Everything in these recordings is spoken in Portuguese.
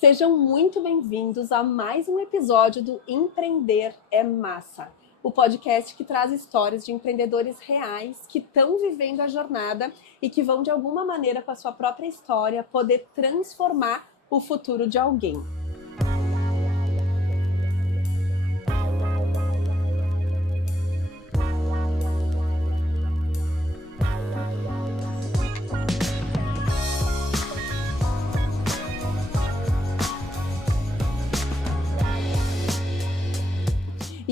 Sejam muito bem-vindos a mais um episódio do Empreender é Massa, o podcast que traz histórias de empreendedores reais que estão vivendo a jornada e que vão, de alguma maneira, com a sua própria história, poder transformar o futuro de alguém.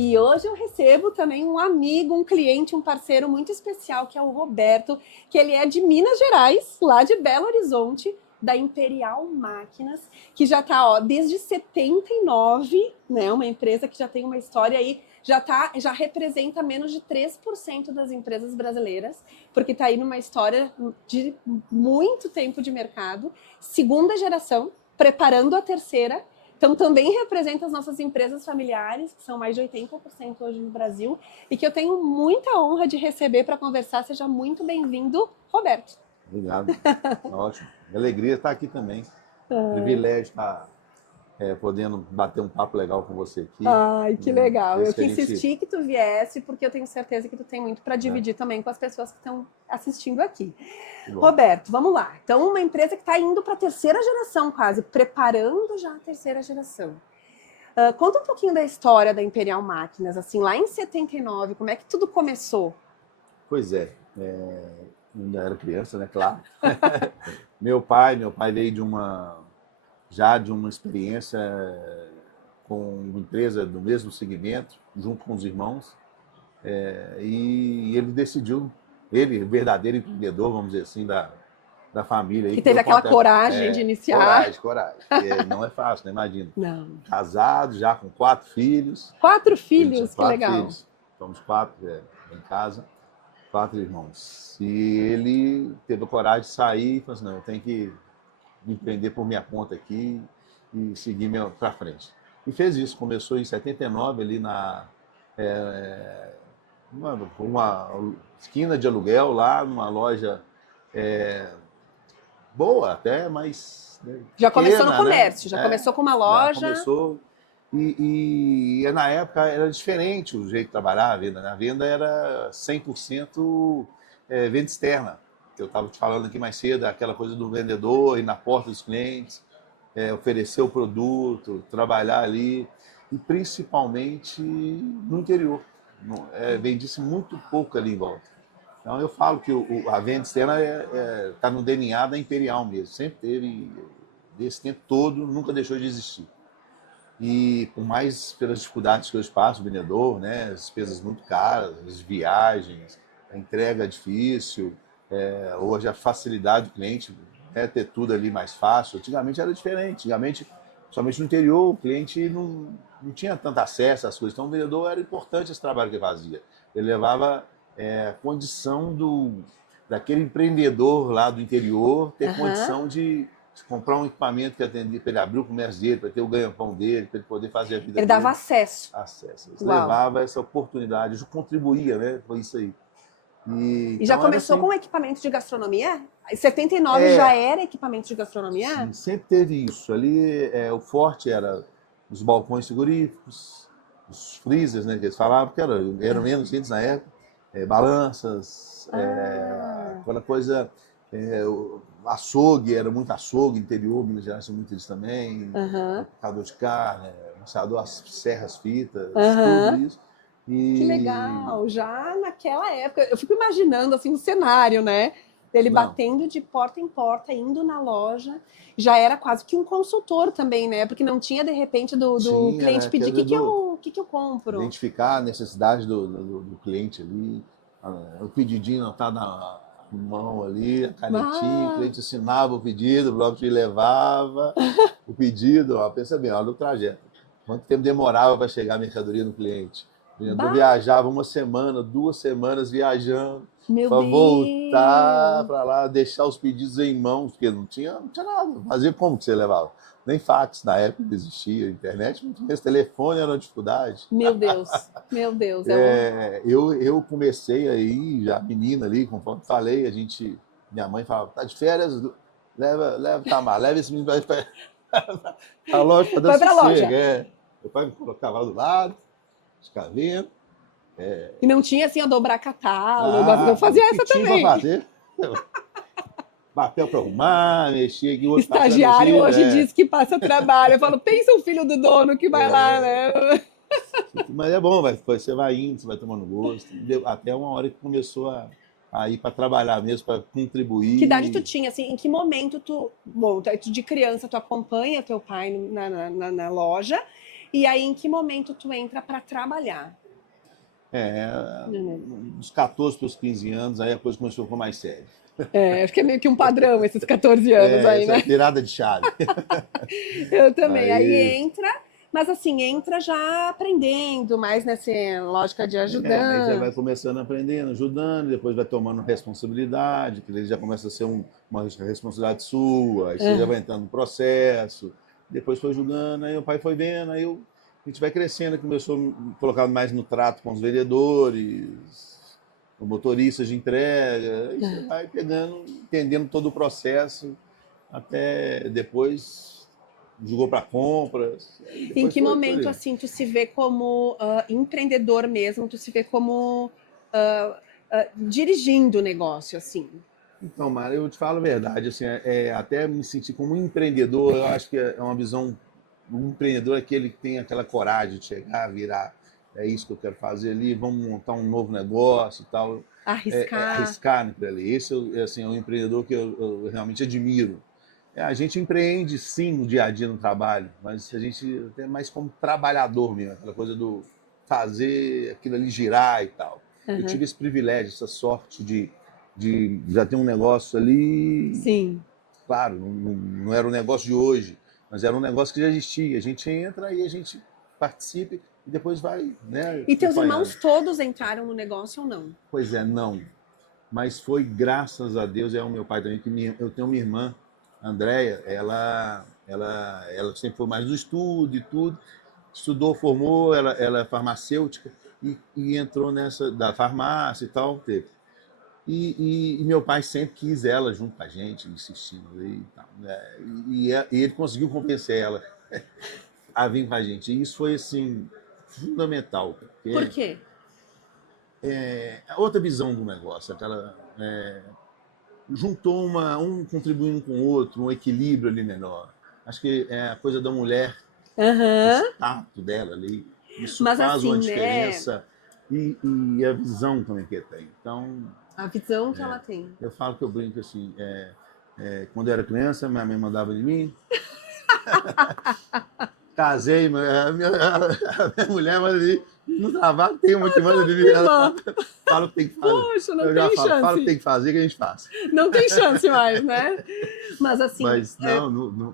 E hoje eu recebo também um amigo, um cliente, um parceiro muito especial, que é o Roberto, que ele é de Minas Gerais, lá de Belo Horizonte, da Imperial Máquinas, que já está desde 79, né, uma empresa que já tem uma história aí, já representa menos de 3% das empresas brasileiras, porque está aí numa história de muito tempo de mercado, segunda geração, preparando a terceira. Então, também representa as nossas empresas familiares, que são mais de 80% hoje no Brasil, e que eu tenho muita honra de receber para conversar. Seja muito bem-vindo, Roberto. Obrigado. Ótimo. Alegria estar aqui também. Privilégio estar podendo bater um papo legal com você aqui. Ai, que legal. Eu que insisti que tu viesse, porque eu tenho certeza que tu tem muito para dividir também com as pessoas que estão assistindo aqui. Roberto, vamos lá. Então, uma empresa que está indo para a terceira geração quase, preparando já a terceira geração. Conta um pouquinho da história da Imperial Máquinas, assim, lá em 79, como é que tudo começou? Pois é, ainda era criança, né? Claro. Meu pai veio de uma experiência com uma empresa do mesmo segmento, junto com os irmãos, e ele decidiu, ele, verdadeiro empreendedor, vamos dizer assim, da família. Que teve aquela coragem de iniciar. Coragem. Não é fácil, né? Imagina. Não. Casado, já com 4 filhos. 4 filhos, que legal. Filhos. Somos 4 em casa, 4 irmãos. E ele teve a coragem de sair e falou assim, não, eu tenho que empreender por minha conta aqui e seguir para frente. E fez isso, começou em 79 ali uma esquina de aluguel lá, numa loja boa até, mas já pequena, começou no comércio, já começou com uma loja. Já começou, e na época era diferente o jeito de trabalhar a venda, né? A venda era 100% venda externa. Eu estava te falando aqui mais cedo, aquela coisa do vendedor ir na porta dos clientes, oferecer o produto, trabalhar ali, e principalmente no interior. Vendia-se muito pouco ali em volta. Então eu falo que a venda externa está no DNA da Imperial mesmo, sempre teve, desse tempo todo, nunca deixou de existir. E por mais pelas dificuldades que hoje passa o vendedor, né, as despesas muito caras, as viagens, a entrega difícil, hoje a facilidade do cliente, ter tudo ali mais fácil. Antigamente era diferente. Antigamente, somente no interior, o cliente não tinha tanto acesso às coisas. Então, o vendedor era importante esse trabalho que ele fazia. Ele levava a condição daquele empreendedor lá do interior ter condição de comprar um equipamento que atendia, para ele abrir o comércio dele, para ter o ganha-pão dele, para ele poder fazer a vida dele. Ele dava acesso. Ele levava essa oportunidade, contribuía, né? Foi isso aí. E já começou assim, com equipamento de gastronomia? Em 79 já era equipamento de gastronomia? Sim, sempre teve isso. Ali o forte era os balcões frigoríficos, os freezers, né, que eles falavam, que eram menos gente na época, balanças, aquela coisa, açougue, era muito açougue, interior, Minas Gerais tinha muito isso também, picador de carne, amassador, as serras, fitas, tudo isso. Que legal, já naquela época, eu fico imaginando assim o cenário, né? Ele batendo de porta em porta, indo na loja, já era quase que um consultor também, né? Porque não tinha, de repente, do cliente pedir o que eu compro. Identificar a necessidade do cliente ali, o pedidinho não está na mão ali, a canetinha, o cliente assinava o pedido, o bloco te levava o pedido, pensa bem, olha o trajeto. Quanto tempo demorava para chegar a mercadoria no cliente? Eu viajava 1 semana, 2 semanas viajando para voltar para lá, deixar os pedidos em mãos, porque não tinha nada. Fazia como que você levava? Nem fax na época não existia, internet não tinha, esse telefone era uma dificuldade. Meu Deus, meu Deus. Eu comecei aí, já menina ali, conforme falei, minha mãe falava, tá de férias, leva Tamar, leva esse menino para A loja para dar Vai pra sossego, loja. Meu pai me colocava lá do lado, ficar vendo. E não tinha assim a dobrar catálogo, eu O fazia que essa tinha para também. fazer? Papel para arrumar, mexia aqui, o outro passando, Estagiário mexia. hoje diz que passa trabalho. Eu falo, pensa o filho do dono que vai lá, né? Mas é bom, você vai indo, você vai tomando gosto. Até uma hora que começou a ir para trabalhar mesmo, para Que idade tu contribuir. tinha, assim, em que momento tu, bom, tu de criança tu acompanha teu pai na loja, e aí em que momento tu entra para trabalhar? É, dos 14 para os 15 anos, aí a coisa começou a ficar mais séria. Acho que é meio que um padrão esses 14 anos aí, Essa é a né? virada de chave. Eu também. Aí Aí, entra, mas assim, entra já aprendendo, mais nessa lógica de aí você ajudando. vai começando aprendendo, ajudando, depois vai tomando responsabilidade, que ele já começa a ser uma responsabilidade sua, aí você já Ah, vai entrando no processo, depois foi ajudando, aí o pai foi vendo, a gente vai crescendo, começou a me colocar mais no trato com os vendedores, com motoristas de entrega, aí você vai pegando, entendendo todo o processo, até depois jogou para compras, aí em depois que foi momento, indo. assim, tu se vê como empreendedor mesmo, tu se vê como dirigindo o negócio, assim? Então, Mara, eu te falo a verdade, assim, até me sentir como um empreendedor, eu acho que é uma visão, um empreendedor é aquele que tem aquela coragem de chegar, virar, é isso que eu quero fazer ali, vamos montar um novo negócio e tal, Arriscar. arriscar naquilo ali. Esse assim, é um empreendedor que eu realmente admiro. A gente empreende sim no dia a dia no trabalho, mas a gente é mais como trabalhador mesmo, aquela coisa do fazer aquilo ali girar e tal. Eu Uhum. tive esse privilégio, essa sorte de já ter um negócio ali, Sim. claro, não era um negócio de hoje, mas era um negócio que já existia. A gente entra e a gente participa e depois vai, né, E teus acompanhando. irmãos todos entraram no negócio ou não? Pois é, não. Mas foi graças a Deus, é o meu pai também, que eu tenho uma irmã, a Andréia, ela sempre foi mais do estudo e tudo, estudou, formou, ela é farmacêutica e entrou nessa da farmácia e tal, teve. E meu pai sempre quis ela junto com a gente, insistindo ali e tal, né? E ele conseguiu convencer ela a vir com a gente. E isso foi, assim, fundamental, Por porque quê? é outra visão do negócio, aquela juntou um contribuindo com o outro, um equilíbrio ali melhor. Acho que é a coisa da mulher, Aham. esse tato dela ali, isso Mas faz uma assim, né? diferença e a visão também que ele tem. Então, A visão que ela tem. eu falo que eu brinco assim, quando eu era criança, minha mãe mandava de mim, casei, a minha mulher manda de mim, no trabalho tem uma que manda de mim, ela Irmã, fala o que tem que fazer. poxa, não Eu já tem fala o que chance. tem que fazer que a gente faz. Não tem chance mais, né? Mas assim, Mas não,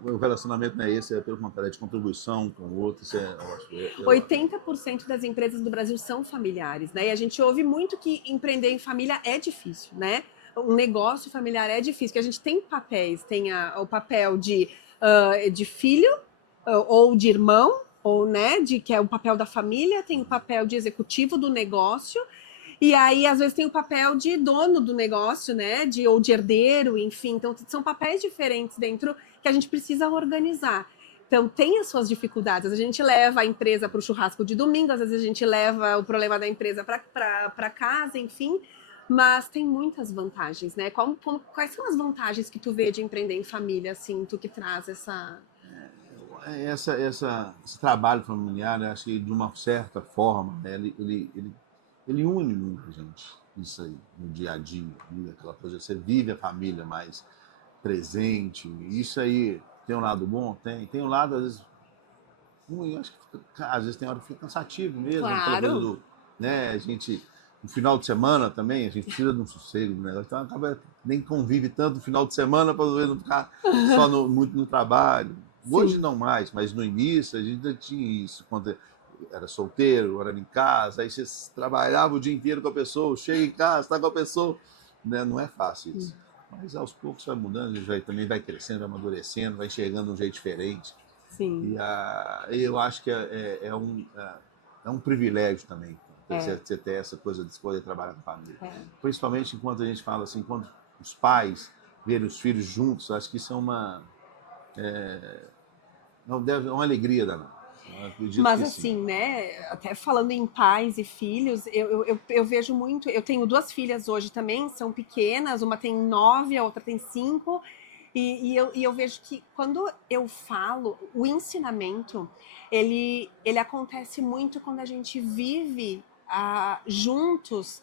o relacionamento não é esse, é pelo contrário, é de contribuição com o outro, isso é ótimo. 80% das empresas do Brasil são familiares, né? E a gente ouve muito que empreender em família é difícil, né? Um negócio familiar é difícil, que a gente tem papéis, tem o papel de filho ou de irmão, ou né, de que é o papel da família, tem o papel de executivo do negócio, e aí às vezes tem o papel de dono do negócio, né, ou de herdeiro, enfim. Então são papéis diferentes dentro que a gente precisa organizar. Então, tem as suas dificuldades. A gente leva a empresa para o churrasco de domingo, às vezes a gente leva o problema da empresa para casa, enfim. Mas tem muitas vantagens, né? Quais são as vantagens que tu vê de empreender em família, assim, tu que traz essa... Esse trabalho familiar, eu acho que de uma certa forma, né, ele une muita gente, isso aí, no dia a dia, né, aquela coisa, você vive a família mais presente, isso aí tem um lado bom? Tem um lado, às vezes, ruim, eu acho que às vezes tem hora que fica cansativo mesmo, aquela coisa Claro, do, né, a gente, no final de semana também, a gente precisa de um sossego do negócio, então acaba, nem convive tanto no final de semana para não ficar só muito no trabalho. Hoje sim. não mais, mas no início a gente ainda tinha isso, quando era solteiro, era em casa, aí você trabalhava o dia inteiro com a pessoa, chega em casa, está com a pessoa, né? Não é fácil isso. Mas aos poucos vai mudando, a gente também vai crescendo, vai amadurecendo, vai enxergando de um jeito diferente. Sim. Eu acho que é um privilégio também É, você ter essa coisa de se poder trabalhar com família. é. Principalmente enquanto a gente fala assim, quando os pais verem os filhos juntos, acho que isso é Não deve, é uma alegria danada. Eu acredito Mas que assim, sim. né, até falando em pais e filhos, eu vejo muito, eu tenho duas filhas hoje também, são pequenas, uma tem 9, a outra tem 5, e eu vejo que quando eu falo, o ensinamento, ele acontece muito quando a gente vive juntos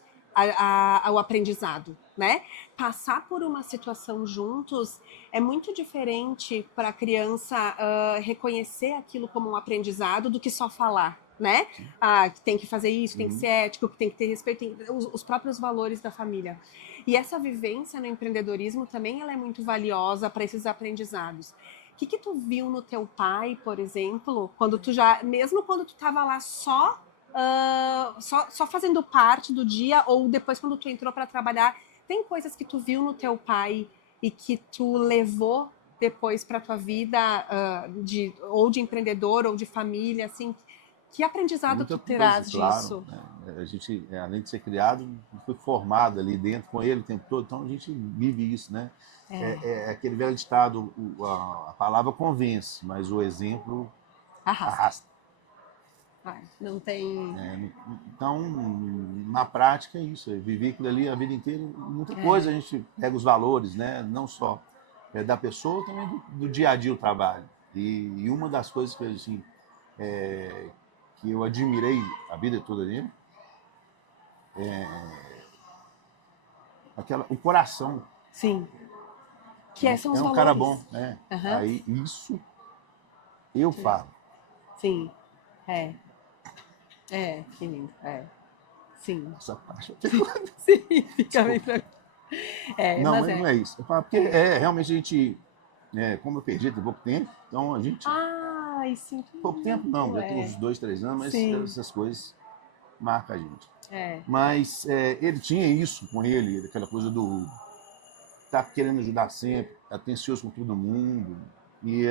o aprendizado, né? Passar por uma situação juntos é muito diferente para a criança reconhecer aquilo como um aprendizado do que só falar, né? Sim. Ah, que tem que fazer isso, tem que Uhum. ser ético, que tem que ter respeito, os próprios valores da família. E essa vivência no empreendedorismo também ela é muito valiosa para esses aprendizados. O que tu viu no teu pai, por exemplo, quando tu já, mesmo quando tu estava lá só fazendo parte do dia ou depois quando tu entrou para trabalhar, tem coisas que tu viu no teu pai e que tu levou depois para tua vida ou de empreendedor ou de família, assim, que aprendizado tu Muita coisa, terás claro, disso? né? A gente, além de ser criado, foi formado ali dentro com ele o tempo todo, então a gente vive isso, né? É, É aquele velho ditado, a palavra convence, mas o exemplo arrasta. arrasta. Vai, não tem. Né? Então, na prática é isso, é viver aquilo ali a vida inteira, muita coisa a É, gente pega os valores, né? Não só da pessoa, também do dia a dia o trabalho. E uma das coisas que, assim, que eu admirei a vida toda dele, o coração. sim. Que são os É um cara bom, valores. né? Aham. Aí isso eu Que legal. falo. Sim. É. É, que lindo. É. Sim. Essa parte eu Sim, fico. sim, fica bem Desculpa. tranquilo. É, Não, mas mas não é. é isso. Eu falo porque realmente a gente, como eu perdi tem pouco tempo, então a gente. Ai, sinto Pouco tempo não, muito. já tem É. uns 2, 3 anos, mas Sim. essas coisas marcam a gente. É. Mas ele tinha isso com ele, aquela coisa do tá querendo ajudar sempre, atencioso com todo mundo. E,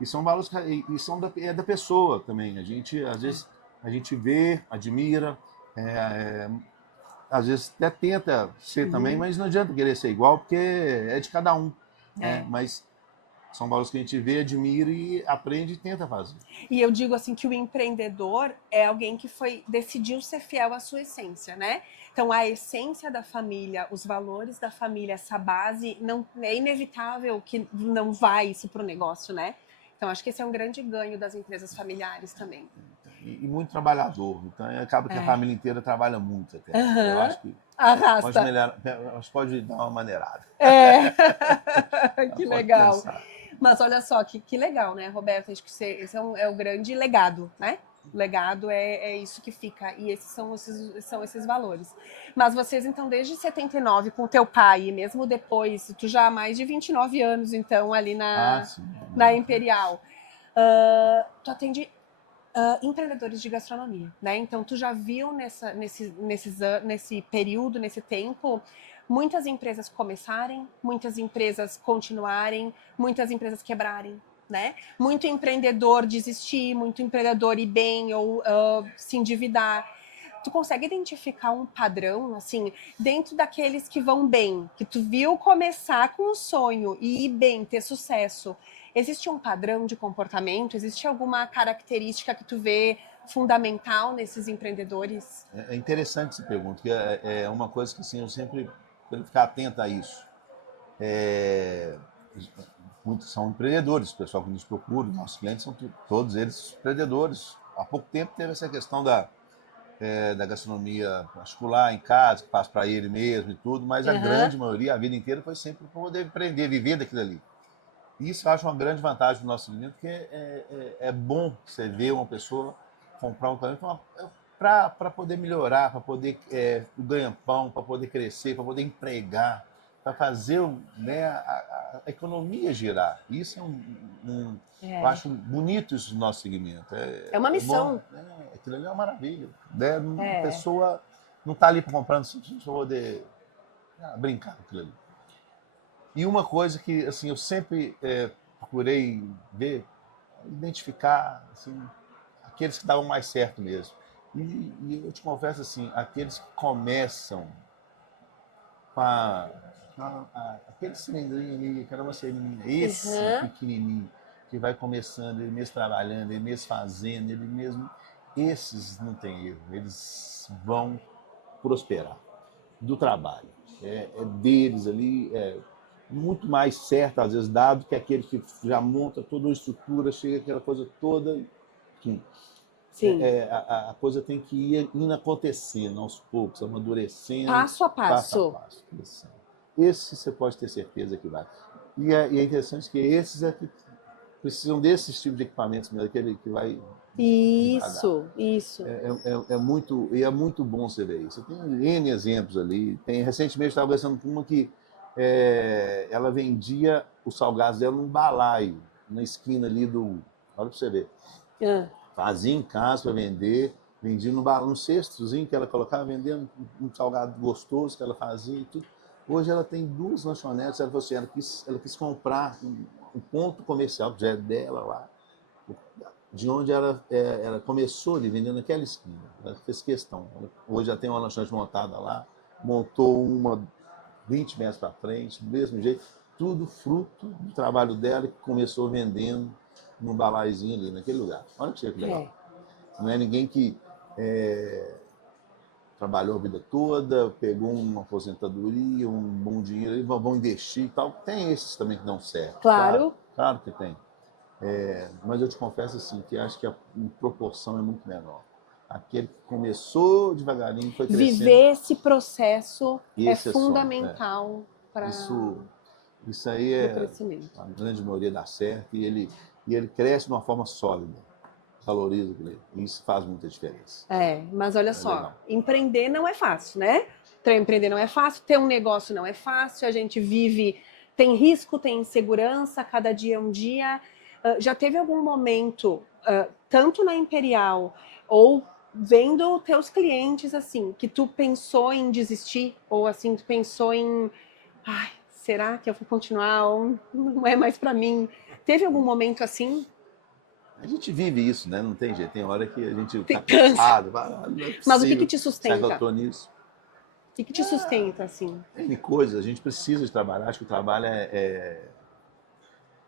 e são valores e são da pessoa também. A gente, às É. vezes, a gente vê, admira, é, às vezes até tenta ser também, Uhum. mas não adianta querer ser igual, porque é de cada um. Né? É. Mas são valores que a gente vê, admira e aprende e tenta fazer. E eu digo assim que o empreendedor é alguém que decidiu ser fiel à sua essência, né? Então a essência da família, os valores da família, essa base, não é inevitável que não vai isso para o negócio, né? Então acho que esse é um grande ganho das empresas familiares também. E muito trabalhador. Então acaba que a É. família inteira trabalha muito até. Eu Aham. acho que pode Arrasta. melhorar, acho que pode dar uma maneirada. É. Que Pode legal. pensar. Mas olha só, que legal, né, Roberto? Acho que esse é o grande legado, né? O legado é isso que fica. E esses são esses valores. Mas vocês, então, desde 79, com o teu pai, e mesmo depois, tu já há mais de 29 anos, então, ali Ah, na, sim. na Imperial, tu atende empreendedores de gastronomia, né? Então, tu já viu nesse período, nesse tempo, muitas empresas começarem, muitas empresas continuarem, muitas empresas quebrarem, né? Muito empreendedor desistir, muito empreendedor ir bem ou se endividar. Tu consegue identificar um padrão, assim, dentro daqueles que vão bem, que tu viu começar com um sonho e ir bem, ter sucesso? Existe um padrão de comportamento? Existe alguma característica que tu vê fundamental nesses empreendedores? É interessante essa pergunta, porque é uma coisa que assim, eu sempre quero ficar atento a isso. É, muitos são empreendedores, o pessoal que nos procura, nossos clientes são todos eles empreendedores. Há pouco tempo teve essa questão da gastronomia particular em casa, que passa para ele mesmo e tudo, mas a Aham. grande maioria, a vida inteira, foi sempre para poder empreender, viver daquilo ali. Isso eu acho uma grande vantagem do nosso segmento, porque é bom você ver uma pessoa comprar um equipamento para poder melhorar, para poder ganha-pão, para poder crescer, para poder empregar, para fazer né, a economia girar. Isso eu É. acho bonito isso no nosso segmento. É uma É bom, missão. aquilo ali é uma maravilha. Né? A É. pessoa não está ali para comprar para poder brincar com aquilo ali. E uma coisa que assim eu sempre procurei ver, identificar assim, aqueles que davam mais certo mesmo. E eu te confesso assim, aqueles que começam com aquele cilindrinho ali, aquela maçãzinha, esse Aham. pequenininho, que vai começando, ele mesmo trabalhando, ele mesmo fazendo, ele mesmo... Esses não tem erro, eles vão prosperar. Do trabalho. É deles ali, é muito mais certo, às vezes, dado que aquele que já monta toda a estrutura, chega aquela coisa toda. Enfim, Sim. a coisa tem que ir indo acontecendo aos poucos, amadurecendo, Passo a passo a passo. passo. Esse você pode ter certeza que vai. E é interessante que esses é que precisam desses tipos de equipamentos mesmo, aquele que vai devagar. Isso. É muito bom você ver isso. Tem N exemplos ali. Recentemente estava conversando com uma que ela vendia os salgados dela num balaio, na esquina ali do. Olha para você ver. Ah, Fazia em casa para vender, vendia num cestozinho que ela colocava, vendendo um salgado gostoso que ela fazia e tudo. Hoje ela tem 2 lanchonetes. Ela falou assim, ela quis comprar um ponto comercial, que já é dela lá, de onde ela começou ali, vendendo naquela esquina. Ela fez questão. Hoje já tem uma lanchonete montada lá, montou uma 20 metros para frente, do mesmo jeito, tudo fruto do trabalho dela, que começou vendendo num balaizinho ali, naquele lugar. Olha que legal. Não é ninguém que trabalhou a vida toda, pegou uma aposentadoria, um bom dinheiro, e vão investir e tal. Tem esses também que dão certo. claro. Claro que tem. Mas eu te confesso assim, que acho que a proporção é muito menor. Aquele que começou devagarinho, foi crescendo. Viver esse processo é Esse fundamental para isso aí o crescimento. a grande maioria dá certo e ele cresce de uma forma sólida, valoriza aquilo. E isso faz muita diferença. Mas olha só, legal. Empreender não é fácil, né? Empreender não é fácil, ter um negócio não é fácil, a gente vive, tem risco, tem insegurança, cada dia é um dia. Já teve algum momento, tanto na Imperial ou vendo teus clientes assim, que tu pensou em desistir ou assim, tu pensou em, ai, será que eu vou continuar ou não é mais para mim? Teve algum momento assim? A gente vive isso, né? Não tem jeito. Tem hora que a gente tá Cansa. cansado. Não é Mas o que possível. te Será que sustenta? eu tô nisso? O que te sustenta assim? Tem coisas. A gente precisa de trabalhar. Acho que o trabalho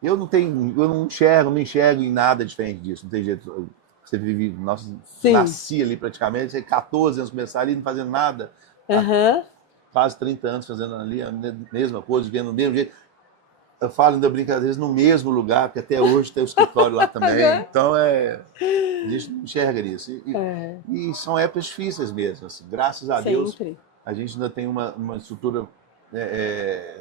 Eu não me enxergo em nada diferente disso. Não tem jeito. Você vive, nasci ali praticamente, 14 anos começar ali, não fazendo nada. Aham. Quase 30 anos fazendo ali a mesma coisa, vivendo do mesmo jeito. Eu falo ainda brincadeiras no mesmo lugar, porque até hoje tem o escritório lá também. Então a gente não enxerga isso. E são épocas difíceis mesmo. Assim. Graças a Deus, Sempre. a gente ainda tem uma estrutura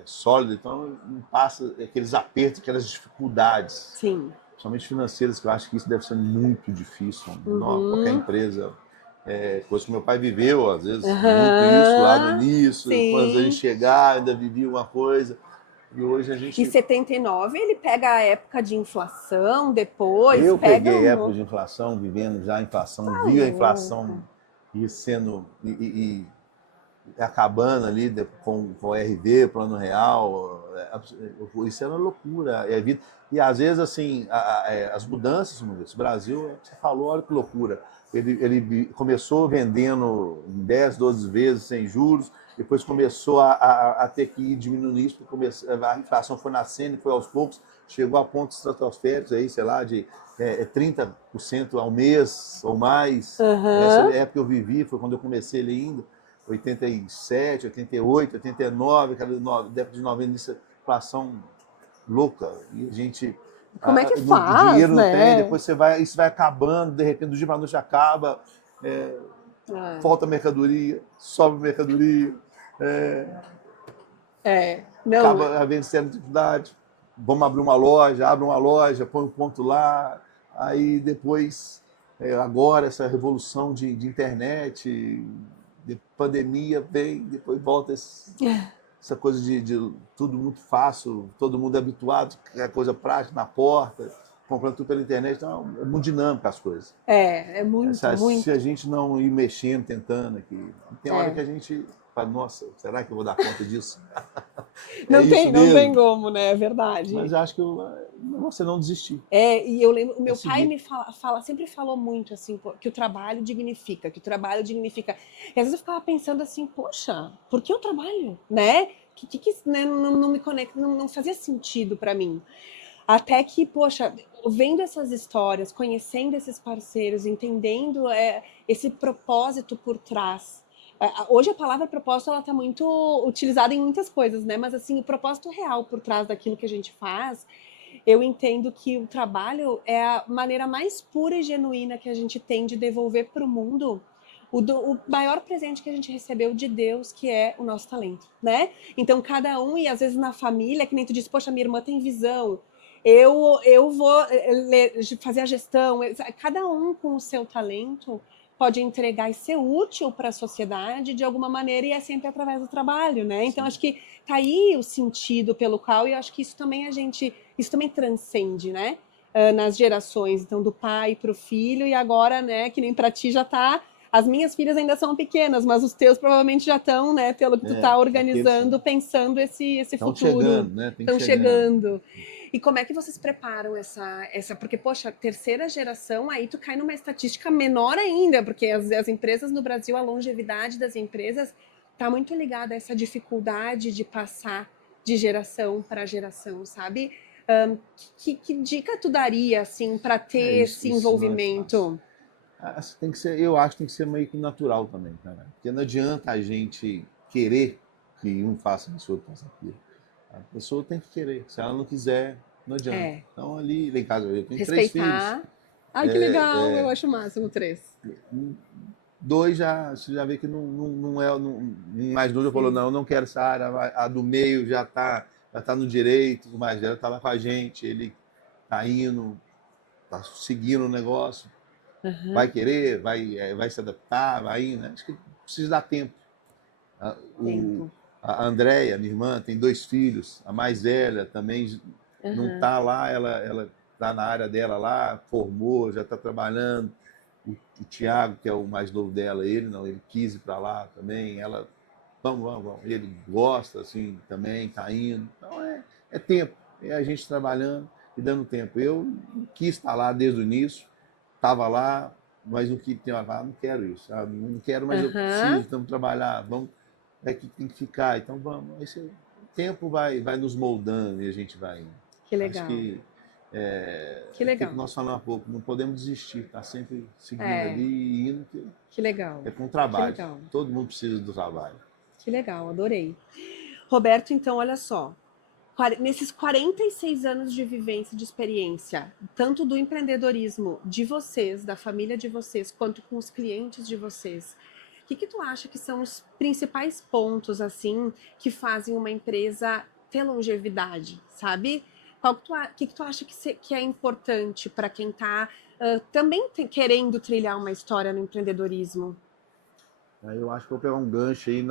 sólida, então não passa aqueles apertos, aquelas dificuldades. Sim. Principalmente financeiras, que eu acho que isso deve ser muito difícil. Qualquer empresa. Coisa que meu pai viveu, às vezes, muito isso lá no início, quando a gente chegar, ainda vivia uma coisa. E hoje a gente. E 79 ele pega a época de inflação, depois. Eu peguei época de inflação, vivendo já a inflação, vi a inflação sendo. E acabando ali com o RV, Plano Real. Isso era uma loucura. E às vezes, assim, as mudanças, o Brasil, você falou, olha que loucura. Ele começou vendendo em 10, 12 vezes sem juros, depois começou a ter que ir diminuindo isso, a inflação foi nascendo, foi aos poucos, chegou a pontos estratosféricos aí, sei lá, de 30% ao mês ou mais. Essa época que eu vivi, foi quando eu comecei ele ainda, 87, 88, 89, década de 90, essa inflação louca. E a gente. Como é que o faz, dinheiro não né? tem, depois isso vai acabando, de repente, do dia para a noite acaba, falta mercadoria, sobra mercadoria, Não. acaba vencendo dificuldade. Vamos abrir uma loja, abre uma loja, põe um ponto lá, aí depois, agora, essa revolução de internet, de pandemia vem, depois volta essa coisa de tudo muito fácil, todo mundo é habituado, é coisa prática, na porta, comprando tudo pela internet. Então, é muito dinâmico as coisas. É muito, muito. Se a gente não ir mexendo, tentando aqui, tem hora que a gente fala, nossa, será que eu vou dar conta disso? Não tem como, né? É verdade. Mas acho que você não desistir. E eu lembro, o meu pai me sempre falou muito assim, que o trabalho dignifica, que o trabalho dignifica. E às vezes eu ficava pensando assim, poxa, por que eu trabalho, né? Que né, não me conecta, não fazia sentido para mim. Até que, poxa, vendo essas histórias, conhecendo esses parceiros, entendendo esse propósito por trás. Hoje a palavra propósito ela está muito utilizada em muitas coisas, né? Mas assim, o propósito real por trás daquilo que a gente faz, eu entendo que o trabalho é a maneira mais pura e genuína que a gente tem de devolver para o mundo o maior presente que a gente recebeu de Deus, que é o nosso talento, né? Então, cada um, e às vezes na família, que nem tu disse, poxa, minha irmã tem visão, eu vou fazer a gestão. Cada um com o seu talento pode entregar e ser útil para a sociedade de alguma maneira, e é sempre através do trabalho, né? Então, acho que tá aí o sentido pelo qual, e eu acho que isso também isso também transcende, né? Nas gerações, então, do pai para o filho, e agora, né, que nem para ti já tá. As minhas filhas ainda são pequenas, mas os teus provavelmente já estão, né, pelo que tu tá organizando, pensando esse futuro. Estão chegando, né? Estão chegando. E como é que vocês preparam porque, poxa, terceira geração, aí tu cai numa estatística menor ainda, porque as empresas no Brasil, a longevidade das empresas tá muito ligada a essa dificuldade de passar de geração para geração, sabe? Que dica tu daria, assim, para ter esse envolvimento? Tem que ser, eu acho que tem que ser meio que natural também, cara. Porque não adianta a gente querer que um faça isso, outro faça aquilo. A pessoa tem que querer. Se ela não quiser, não adianta. Então, ali, lá em casa, eu tenho 3 filhos. Ai, que legal, eu acho o máximo 3. 2 você já vê que não é. Um mais novo já falou: não, eu não quero essa área. A do meio já tá no direito, o mais velho tá lá com a gente, ele tá indo, tá seguindo o negócio. Vai querer, vai se adaptar, vai indo, né? Acho que precisa dar tempo. A Andréia, minha irmã, tem 2 filhos, a mais velha também não está lá, ela está na área dela lá, formou, já está trabalhando. O Tiago, que é o mais novo dela, ele quis ir para lá também, ela, vamos, ele gosta assim também, está indo. Então é tempo, é a gente trabalhando e dando tempo. Eu quis estar lá desde o início, estava lá, mas não quero isso, sabe? Não quero, mas eu preciso, vamos trabalhar, vamos, é que tem que ficar, então vamos. O tempo vai nos moldando e a gente vai indo. Que legal. Acho que legal. Que nós falamos há pouco, não podemos desistir, tá sempre seguindo ali e indo. Que legal. É com trabalho. Todo mundo precisa do trabalho. Que legal, adorei. Roberto, então, olha só. Nesses 46 anos de vivência, de experiência, tanto do empreendedorismo de vocês, da família de vocês, quanto com os clientes de vocês, o que tu acha que são os principais pontos, assim, que fazem uma empresa ter longevidade, sabe? O que tu acha que é importante para quem está também querendo trilhar uma história no empreendedorismo? Eu acho que vou pegar um gancho aí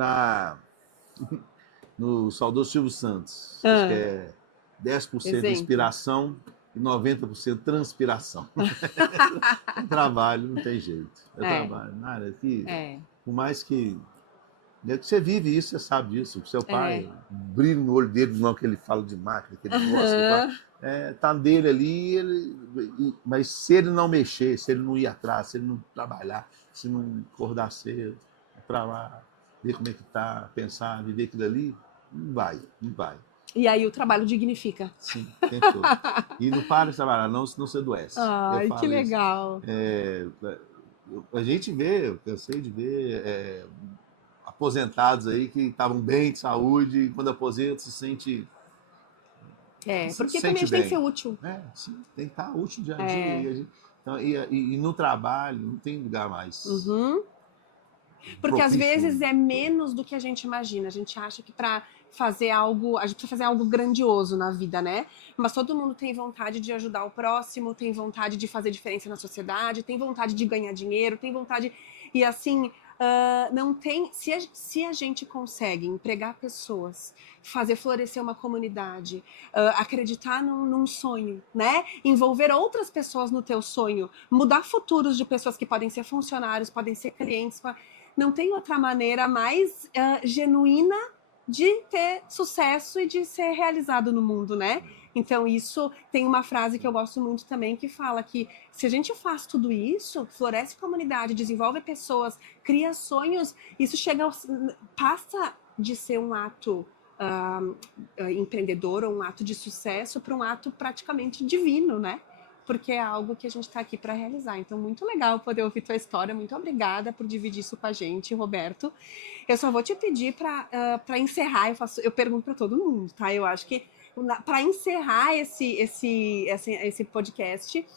no saudoso Silvio Santos. Acho que é 10% de inspiração e 90% transpiração. É trabalho, não tem jeito. É trabalho. Nada que, por mais que você vive isso, você sabe disso. O seu pai, brilho no olho dele, não que ele fala de máquina, que ele gosta, tá dele ali, mas se ele não mexer, se ele não ir atrás, se ele não trabalhar, se não acordar cedo, para lá, ver como é que tá, pensar, viver aquilo ali, não vai. E aí o trabalho dignifica. Sim, o tempo todo. E não para de trabalhar, não, senão você adoece. Ai, que legal. A gente vê, eu cansei de ver aposentados aí que estavam bem de saúde, e quando aposenta se sente. Porque também a gente tem que ser útil. Sim, tem que estar útil dia a dia. E no trabalho não tem lugar mais. Porque às vezes é menos do que a gente imagina. A gente acha que para fazer algo, a gente precisa fazer algo grandioso na vida, né? Mas todo mundo tem vontade de ajudar o próximo, tem vontade de fazer diferença na sociedade, tem vontade de ganhar dinheiro, tem vontade. E assim, não tem. Se a gente consegue empregar pessoas, fazer florescer uma comunidade, acreditar num sonho, né? Envolver outras pessoas no teu sonho, mudar futuros de pessoas que podem ser funcionários, podem ser clientes. Não tem outra maneira mais genuína de ter sucesso e de ser realizado no mundo, né? Então isso tem uma frase que eu gosto muito também que fala que se a gente faz tudo isso, floresce comunidade, desenvolve pessoas, cria sonhos, isso passa de ser um ato empreendedor ou um ato de sucesso para um ato praticamente divino, né? Porque é algo que a gente está aqui para realizar. Então, muito legal poder ouvir tua história. Muito obrigada por dividir isso com a gente, Roberto. Eu só vou te pedir para encerrar, eu pergunto para todo mundo, tá? Eu acho que para encerrar esse podcast,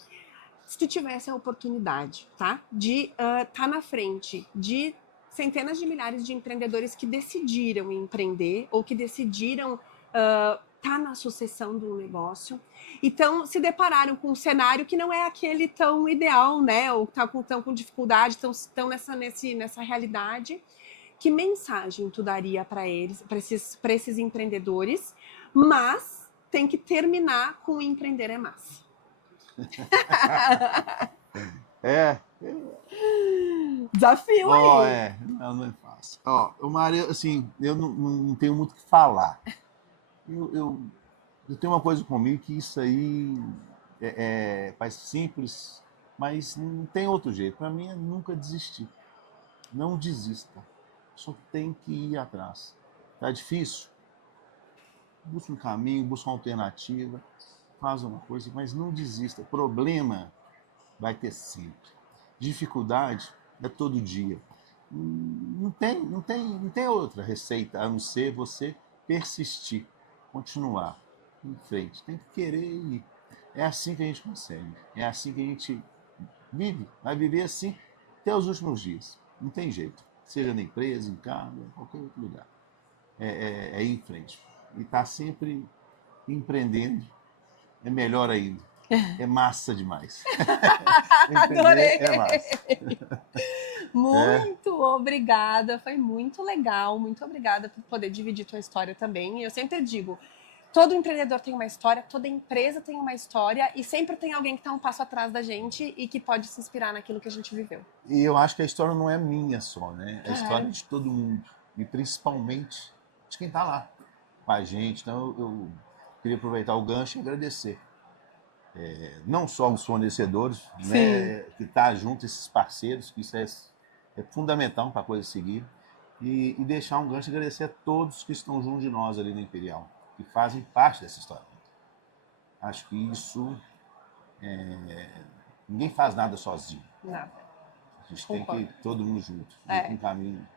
se tu tivesse a oportunidade, tá? De estar na frente de centenas de milhares de empreendedores que decidiram empreender ou que decidiram estar na sucessão de um negócio, então se depararam com um cenário que não é aquele tão ideal, né? Ou estão com dificuldade, estão nessa realidade. Que mensagem tu daria para eles, para esses empreendedores? Mas tem que terminar com empreender é massa. É. Desafio aí. Não é fácil. Maria, assim, eu não tenho muito o que falar. Eu tenho uma coisa comigo que isso aí faz simples, mas não tem outro jeito. Para mim é nunca desistir. Não desista. Só tem que ir atrás. Tá difícil? Busca um caminho, busca uma alternativa, faz uma coisa, mas não desista. Problema vai ter sempre. Dificuldade é todo dia. Não tem outra receita a não ser você persistir, continuar em frente. Tem que querer ir. É assim que a gente consegue. É assim que a gente vive. Vai viver assim até os últimos dias. Não tem jeito. Seja na empresa, em casa, em qualquer outro lugar. É ir em frente. E estar sempre empreendendo é melhor ainda. É massa demais. Adorei! É massa. Muito obrigada, foi muito legal. Muito obrigada por poder dividir tua história também. Eu sempre digo, todo empreendedor tem uma história, toda empresa tem uma história e sempre tem alguém que está um passo atrás da gente e que pode se inspirar naquilo que a gente viveu. E eu acho que a história não é minha só, né? É a história de todo mundo. E principalmente de quem está lá com a gente. Então eu queria aproveitar o gancho e agradecer. Não só os fornecedores, né, que tá junto, esses parceiros, que isso é fundamental para a coisa seguir. E deixar um gancho e agradecer a todos que estão junto de nós ali na Imperial, que fazem parte dessa história. Acho que isso ninguém faz nada sozinho. Nada. A gente tem que ir todo mundo junto, um caminho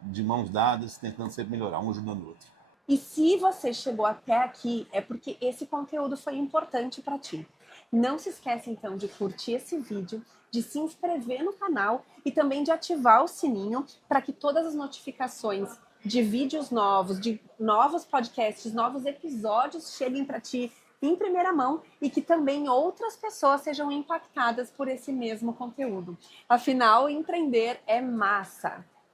de mãos dadas, tentando sempre melhorar, um ajudando o outro. E se você chegou até aqui, é porque esse conteúdo foi importante para ti. Não se esquece então de curtir esse vídeo, de se inscrever no canal e também de ativar o sininho para que todas as notificações de vídeos novos, de novos podcasts, novos episódios cheguem para ti em primeira mão e que também outras pessoas sejam impactadas por esse mesmo conteúdo. Afinal, empreender é massa!